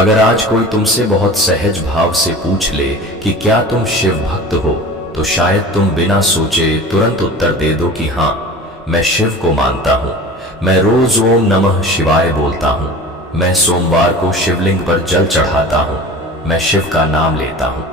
अगर आज कोई तुमसे बहुत सहज भाव से पूछ ले कि क्या तुम शिव भक्त हो, तो शायद तुम बिना सोचे तुरंत उत्तर दे दो कि हाँ, मैं शिव को मानता हूँ। मैं रोज ओम नमः शिवाय बोलता हूँ। मैं सोमवार को शिवलिंग पर जल चढ़ाता हूँ। मैं शिव का नाम लेता हूँ।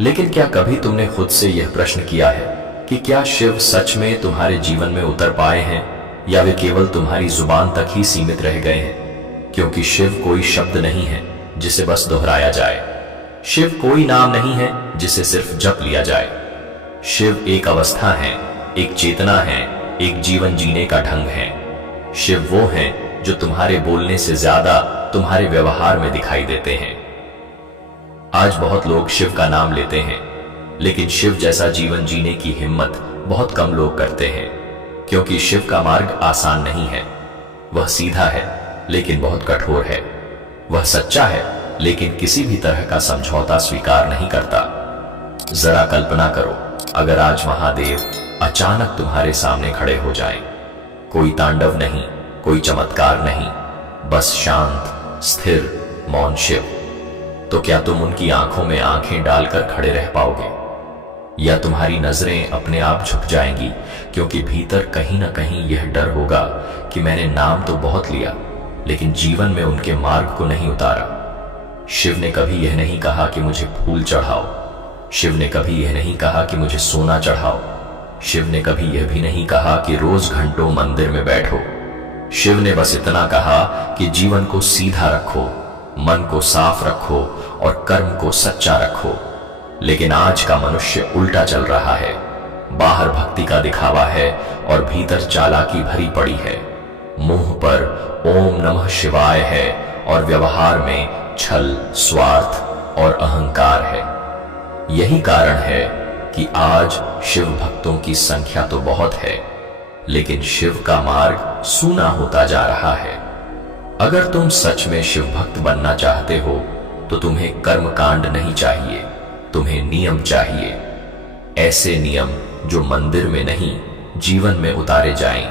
लेकिन क्या कभी तुमने खुद से यह प्रश्न किया है कि क्या शिव सच में तुम्हारे जीवन में उतर पाए हैं, या वे केवल तुम्हारी जुबान तक ही सीमित रह गए हैं? क्योंकि शिव कोई शब्द नहीं है जिसे बस दोहराया जाए। शिव कोई नाम नहीं है जिसे सिर्फ जप लिया जाए। शिव एक अवस्था है, एक चेतना है, एक जीवन जीने का ढंग है। शिव वो हैं जो तुम्हारे बोलने से ज्यादा तुम्हारे व्यवहार में दिखाई देते हैं। आज बहुत लोग शिव का नाम लेते हैं, लेकिन शिव जैसा जीवन जीने की हिम्मत बहुत कम लोग करते हैं। क्योंकि शिव का मार्ग आसान नहीं है। वह सीधा है लेकिन बहुत कठोर है। वह सच्चा है लेकिन किसी भी तरह का समझौता स्वीकार नहीं करता। जरा कल्पना करो, अगर आज महादेव अचानक तुम्हारे सामने खड़े हो जाएं। कोई तांडव नहीं, कोई चमत्कार नहीं, बस शांत स्थिर मौन शिव। तो क्या तुम उनकी आंखों में आंखें डालकर खड़े रह पाओगे, या तुम्हारी नजरें अपने आप झुक जाएंगी क्योंकि भीतर कहीं ना कहीं यह डर होगा कि मैंने नाम तो बहुत लिया लेकिन जीवन में उनके मार्ग को नहीं उतारा। शिव ने कभी यह नहीं कहा कि मुझे फूल चढ़ाओ। शिव ने कभी यह नहीं कहा कि मुझे सोना चढ़ाओ। शिव ने कभी यह भी नहीं कहा कि रोज घंटों मंदिर में बैठो। शिव ने बस इतना कहा कि जीवन को सीधा रखो, मन को साफ रखो और कर्म को सच्चा रखो। लेकिन आज का मनुष्य उल्टा चल रहा है। बाहर भक्ति का दिखावा है और भीतर चालाकी भरी पड़ी है। मुंह पर ओम नमः शिवाय है और व्यवहार में छल, स्वार्थ और अहंकार है। यही कारण है कि आज शिव भक्तों की संख्या तो बहुत है, लेकिन शिव का मार्ग सूना होता जा रहा है। अगर तुम सच में शिव भक्त बनना चाहते हो तो तुम्हें कर्म कांड नहीं चाहिए, तुम्हें नियम चाहिए। ऐसे नियम जो मंदिर में नहीं जीवन में उतारे जाएं।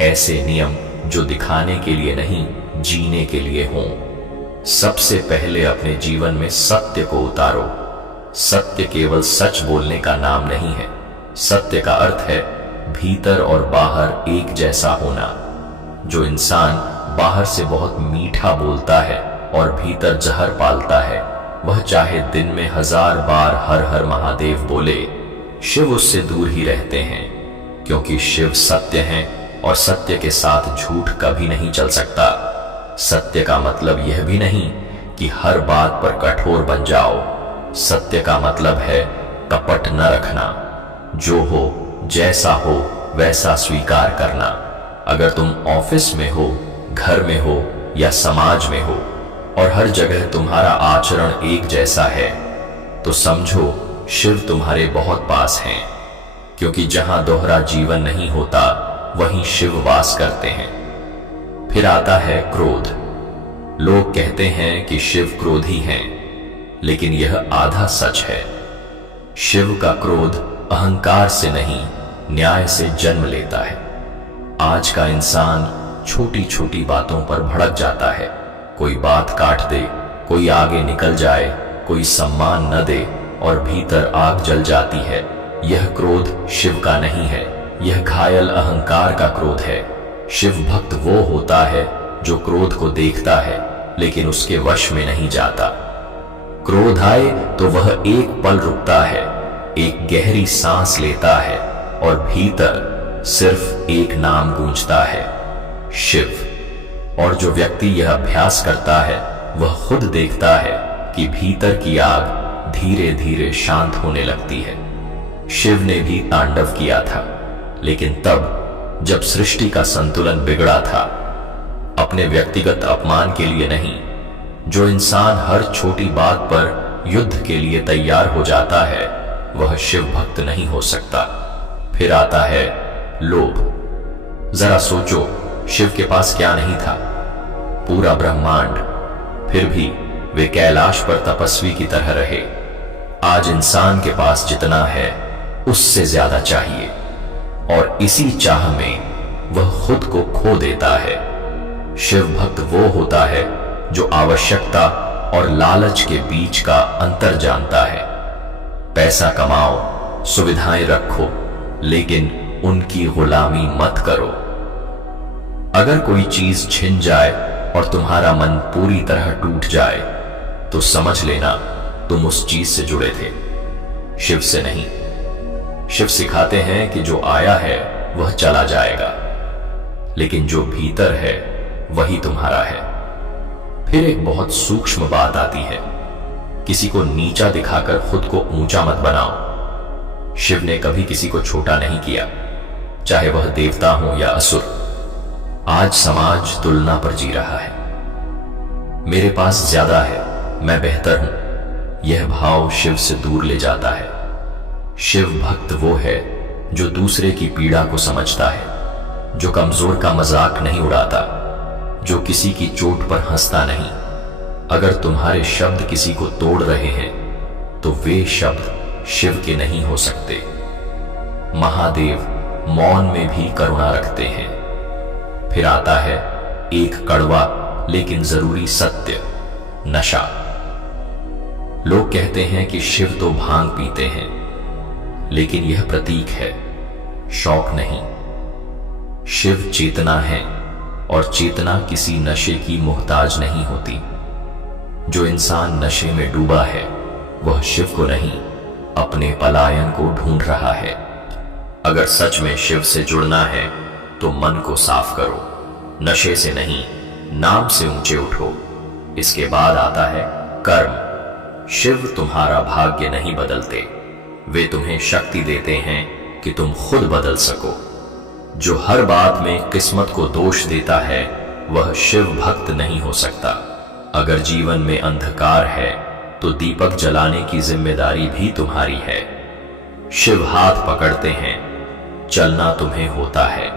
ऐसे नियम जो दिखाने के लिए नहीं जीने के लिए हों। सबसे पहले अपने जीवन में सत्य को उतारो। सत्य केवल सच बोलने का नाम नहीं है। सत्य का अर्थ है भीतर और बाहर एक जैसा होना। जो इंसान बाहर से बहुत मीठा बोलता है और भीतर जहर पालता है, वह चाहे दिन में 1000 बार हर हर महादेव बोले, शिव उससे दूर ही रहते हैं। क्योंकि शिव सत्य हैं और सत्य के साथ झूठ कभी नहीं चल सकता। सत्य का मतलब यह भी नहीं कि हर बात पर कठोर बन जाओ। सत्य का मतलब है कपट न रखना। जो हो, जैसा हो वैसा स्वीकार करना। अगर तुम ऑफिस में हो, घर में हो या समाज में हो और हर जगह तुम्हारा आचरण एक जैसा है, तो समझो शिव तुम्हारे बहुत पास हैं। क्योंकि जहां दोहरा जीवन नहीं होता, वहीं शिव वास करते हैं। फिर आता है क्रोध। लोग कहते हैं कि शिव क्रोधी हैं, लेकिन यह आधा सच है। शिव का क्रोध अहंकार से नहीं, न्याय से जन्म लेता है। आज का इंसान छोटी छोटी बातों पर भड़क जाता है। कोई बात काट दे, कोई आगे निकल जाए, कोई सम्मान न दे और भीतर आग जल जाती है। यह क्रोध शिव का नहीं है, यह घायल अहंकार का क्रोध है। शिव भक्त वो होता है जो क्रोध को देखता है लेकिन उसके वश में नहीं जाता। क्रोध आए तो वह एक पल रुकता है, एक गहरी सांस लेता है और भीतर सिर्फ एक नाम गूंजता है, शिव। और जो व्यक्ति यह अभ्यास करता है, वह खुद देखता है कि भीतर की आग धीरे धीरे शांत होने लगती है। शिव ने भी तांडव किया था, लेकिन तब जब सृष्टि का संतुलन बिगड़ा था। अपने व्यक्तिगत अपमान के लिए नहीं। जो इंसान हर छोटी बात पर युद्ध के लिए तैयार हो जाता है, वह शिव भक्त नहीं हो सकता। फिर आता है लोभ। जरा सोचो, शिव के पास क्या नहीं था? पूरा ब्रह्मांड। फिर भी वे कैलाश पर तपस्वी की तरह रहे। आज इंसान के पास जितना है उससे ज्यादा चाहिए, और इसी चाह में वह खुद को खो देता है। शिव भक्त वो होता है जो आवश्यकता और लालच के बीच का अंतर जानता है। पैसा कमाओ, सुविधाएं रखो, लेकिन उनकी गुलामी मत करो। अगर कोई चीज छिन जाए और तुम्हारा मन पूरी तरह टूट जाए तो समझ लेना तुम उस चीज से जुड़े थे, शिव से नहीं। शिव सिखाते हैं कि जो आया है वह चला जाएगा, लेकिन जो भीतर है वही तुम्हारा है। फिर एक बहुत सूक्ष्म बात आती है, किसी को नीचा दिखाकर खुद को ऊंचा मत बनाओ। शिव ने कभी किसी को छोटा नहीं किया, चाहे वह देवता हो या असुर। आज समाज तुलना पर जी रहा है, मेरे पास ज्यादा है, मैं बेहतर हूं। यह भाव शिव से दूर ले जाता है। शिव भक्त वो है जो दूसरे की पीड़ा को समझता है, जो कमजोर का मजाक नहीं उड़ाता, जो किसी की चोट पर हंसता नहीं। अगर तुम्हारे शब्द किसी को तोड़ रहे हैं तो वे शब्द शिव के नहीं हो सकते। महादेव मौन में भी करुणा रखते हैं। फिर आता है एक कड़वा लेकिन जरूरी सत्य, नशा। लोग कहते हैं कि शिव तो भांग पीते हैं, लेकिन यह प्रतीक है, शौक नहीं। शिव चेतना है और चेतना किसी नशे की मोहताज नहीं होती। जो इंसान नशे में डूबा है वह शिव को नहीं, अपने पलायन को ढूंढ रहा है। अगर सच में शिव से जुड़ना है तो मन को साफ करो, नशे से नहीं, नाम से ऊंचे उठो। इसके बाद आता है कर्म। शिव तुम्हारा भाग्य नहीं बदलते, वे तुम्हें शक्ति देते हैं कि तुम खुद बदल सको। जो हर बात में किस्मत को दोष देता है वह शिव भक्त नहीं हो सकता। अगर जीवन में अंधकार है तो दीपक जलाने की जिम्मेदारी भी तुम्हारी है। शिव हाथ पकड़ते हैं, चलना तुम्हें होता है।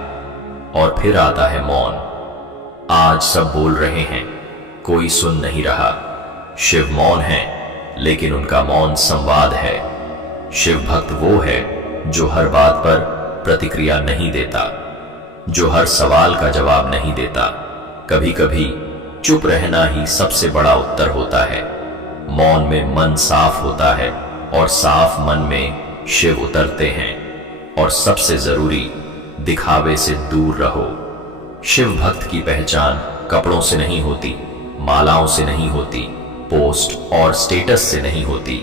और फिर आता है मौन। आज सब बोल रहे हैं, कोई सुन नहीं रहा। शिव मौन है, लेकिन उनका मौन संवाद है। शिव भक्त वो है जो हर बात पर प्रतिक्रिया नहीं देता, जो हर सवाल का जवाब नहीं देता। कभी कभी चुप रहना ही सबसे बड़ा उत्तर होता है। मौन में मन साफ होता है और साफ मन में शिव उतरते हैं। और सबसे जरूरी, दिखावे से दूर रहो। शिव भक्त की पहचान कपड़ों से नहीं होती, मालाओं से नहीं होती, पोस्ट और स्टेटस से नहीं होती।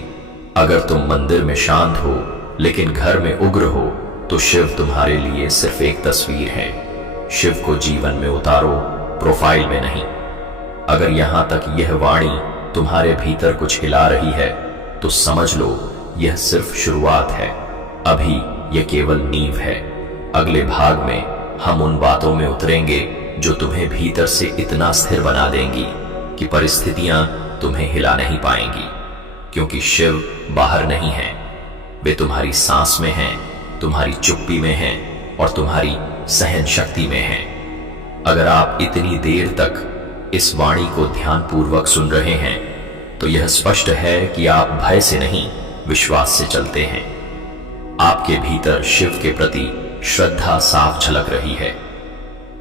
अगर तुम मंदिर में शांत हो लेकिन घर में उग्र हो तो शिव तुम्हारे लिए सिर्फ एक तस्वीर है। शिव को जीवन में उतारो, प्रोफाइल में नहीं। अगर यहां तक यह वाणी तुम्हारे भीतर कुछ हिला रही है तो समझ लो यह सिर्फ शुरुआत है। अभी यह केवल नींव है। अगले भाग में हम उन बातों में उतरेंगे जो तुम्हें भीतर से इतना स्थिर बना देंगी कि परिस्थितियां तुम्हें हिला नहीं पाएंगी। क्योंकि शिव बाहर नहीं है, वे तुम्हारी सांस में हैं, तुम्हारी चुप्पी में हैं और तुम्हारी सहन शक्ति में हैं। अगर आप इतनी देर तक इस वाणी को ध्यानपूर्वक सुन रहे हैं तो यह स्पष्ट है कि आप भय से नहीं, विश्वास से चलते हैं। आपके भीतर शिव के प्रति श्रद्धा साफ झलक रही है।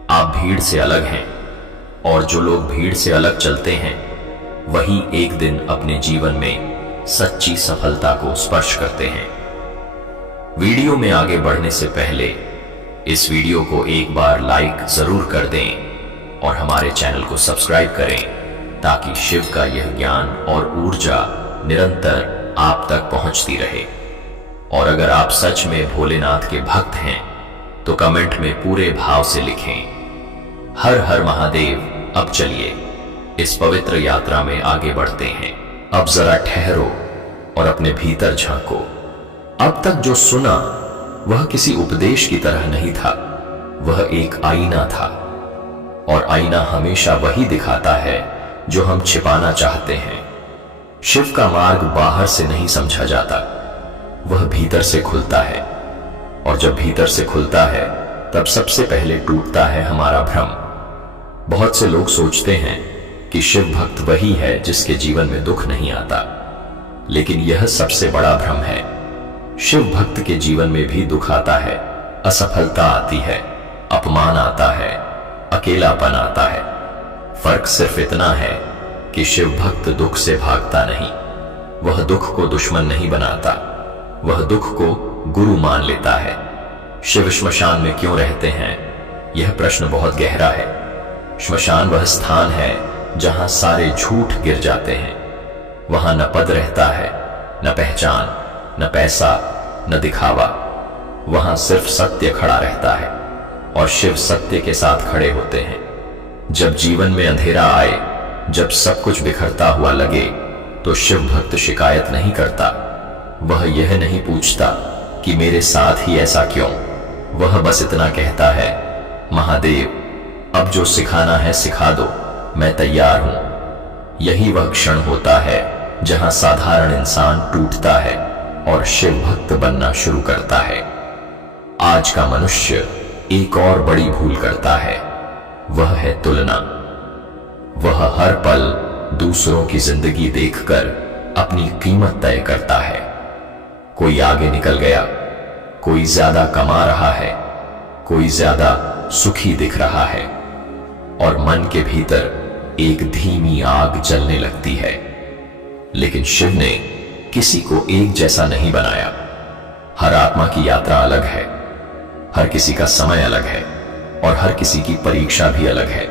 आप भीड़ से अलग हैं, और जो लोग भीड़ से अलग चलते हैं वही एक दिन अपने जीवन में सच्ची सफलता को स्पर्श करते हैं। वीडियो में आगे बढ़ने से पहले इस वीडियो को एक बार लाइक जरूर कर दें और हमारे चैनल को सब्सक्राइब करें ताकि शिव का यह ज्ञान और ऊर्जा निरंतर आप तक पहुंचती रहे। और अगर आप सच में भोलेनाथ के भक्त हैं तो कमेंट में पूरे भाव से लिखें, हर हर महादेव। अब चलिए इस पवित्र यात्रा में आगे बढ़ते हैं। अब जरा ठहरो और अपने भीतर झांको। अब तक जो सुना वह किसी उपदेश की तरह नहीं था, वह एक आईना था। और आईना हमेशा वही दिखाता है जो हम छिपाना चाहते हैं। शिव का मार्ग बाहर से नहीं समझा जाता, वह भीतर से खुलता है। और जब भीतर से खुलता है तब सबसे पहले टूटता है हमारा भ्रम। बहुत से लोग सोचते हैं कि शिव भक्त वही है जिसके जीवन में दुख नहीं आता, लेकिन यह सबसे बड़ा भ्रम है। शिव भक्त के जीवन में भी दुख आता है, असफलता आती है, अपमान आता है, अकेलापन आता है। फर्क सिर्फ इतना है कि शिव भक्त दुख से भागता नहीं, वह दुख को दुश्मन नहीं बनाता, वह दुख को गुरु मान लेता है। शिव श्मशान में क्यों रहते हैं? यह प्रश्न बहुत गहरा है। श्मशान वह स्थान है जहां सारे झूठ गिर जाते हैं। वहां न पद रहता है, न पहचान, न पैसा, न दिखावा। वहां सिर्फ सत्य खड़ा रहता है और शिव सत्य के साथ खड़े होते हैं। जब जीवन में अंधेरा आए, जब सब कुछ बिखरता हुआ लगे, तो शिव भक्त शिकायत नहीं करता। वह यह नहीं पूछता कि मेरे साथ ही ऐसा क्यों। वह बस इतना कहता है, महादेव, अब जो सिखाना है सिखा दो, मैं तैयार हूं। यही वह क्षण होता है जहां साधारण इंसान टूटता है और शिव भक्त बनना शुरू करता है। आज का मनुष्य एक और बड़ी भूल करता है, वह है तुलना। वह हर पल दूसरों की जिंदगी देखकर अपनी कीमत तय करता है। कोई आगे निकल गया, कोई ज्यादा कमा रहा है, कोई ज्यादा सुखी दिख रहा है, और मन के भीतर एक धीमी आग जलने लगती है। लेकिन शिव ने किसी को एक जैसा नहीं बनाया। हर आत्मा की यात्रा अलग है, हर किसी का समय अलग है और हर किसी की परीक्षा भी अलग है।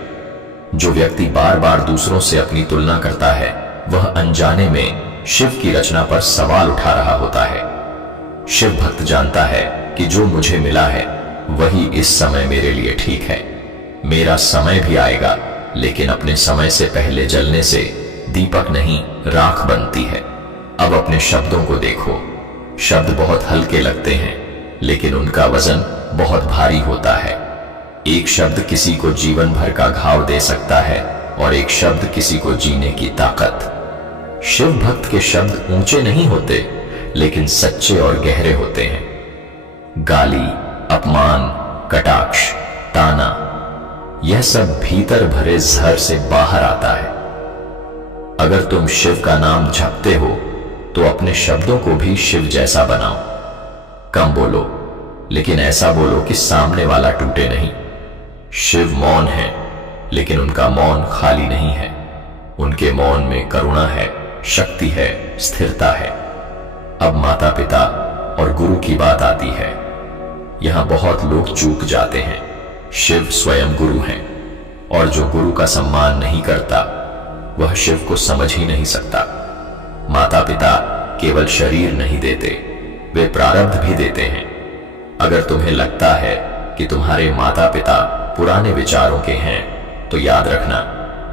जो व्यक्ति बार बार दूसरों से अपनी तुलना करता है, वह अनजाने में शिव की रचना पर सवाल उठा रहा होता है। शिव भक्त जानता है कि जो मुझे मिला है वही इस समय मेरे लिए ठीक है। मेरा समय भी आएगा, लेकिन अपने समय से पहले जलने से दीपक नहीं, राख बनती है। अब अपने शब्दों को देखो। शब्द बहुत हल्के लगते हैं, लेकिन उनका वजन बहुत भारी होता है। एक शब्द किसी को जीवन भर का घाव दे सकता है और एक शब्द किसी को जीने की ताकत। शिव भक्त के शब्द ऊंचे नहीं होते, लेकिन सच्चे और गहरे होते हैं। गाली, अपमान, कटाक्ष, ताना, यह सब भीतर भरे जहर से बाहर आता है। अगर तुम शिव का नाम जपते हो तो अपने शब्दों को भी शिव जैसा बनाओ। कम बोलो, लेकिन ऐसा बोलो कि सामने वाला टूटे नहीं। शिव मौन है, लेकिन उनका मौन खाली नहीं है। उनके मौन में करुणा है, शक्ति है, स्थिरता है। अब माता पिता और गुरु की बात आती है। यहां बहुत लोग चूक जाते हैं। शिव स्वयं गुरु हैं, और जो गुरु का सम्मान नहीं करता वह शिव को समझ ही नहीं सकता। माता पिता केवल शरीर नहीं देते, वे प्रारब्ध भी देते हैं। अगर तुम्हें लगता है कि तुम्हारे माता पिता पुराने विचारों के हैं, तो याद रखना,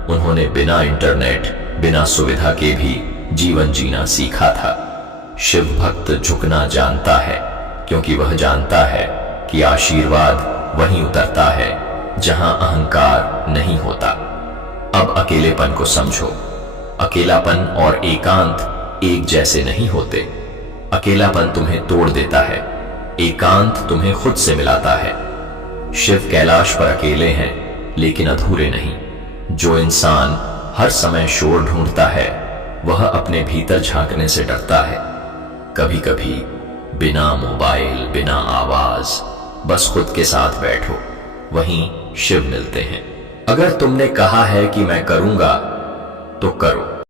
उन्होंने बिना इंटरनेट, बिना सुविधा के भी जीवन जीना सीखा था। शिव भक्त झुकना जानता है, क्योंकि वह जानता है कि आशीर्वाद वहीं उतरता है जहां अहंकार नहीं होता। अब अकेलेपन को समझो। अकेलापन और एकांत एक जैसे नहीं होते। अकेलापन तुम्हें तोड़ देता है, एकांत तुम्हें खुद से मिलाता है। शिव कैलाश पर अकेले हैं, लेकिन अधूरे नहीं। जो इंसान हर समय शोर ढूंढता है, वह अपने भीतर झांकने से डरता है। कभी कभी बिना मोबाइल, बिना आवाज, बस खुद के साथ बैठो, वहीं शिव मिलते हैं। अगर तुमने कहा है कि मैं करूंगा, तो करो।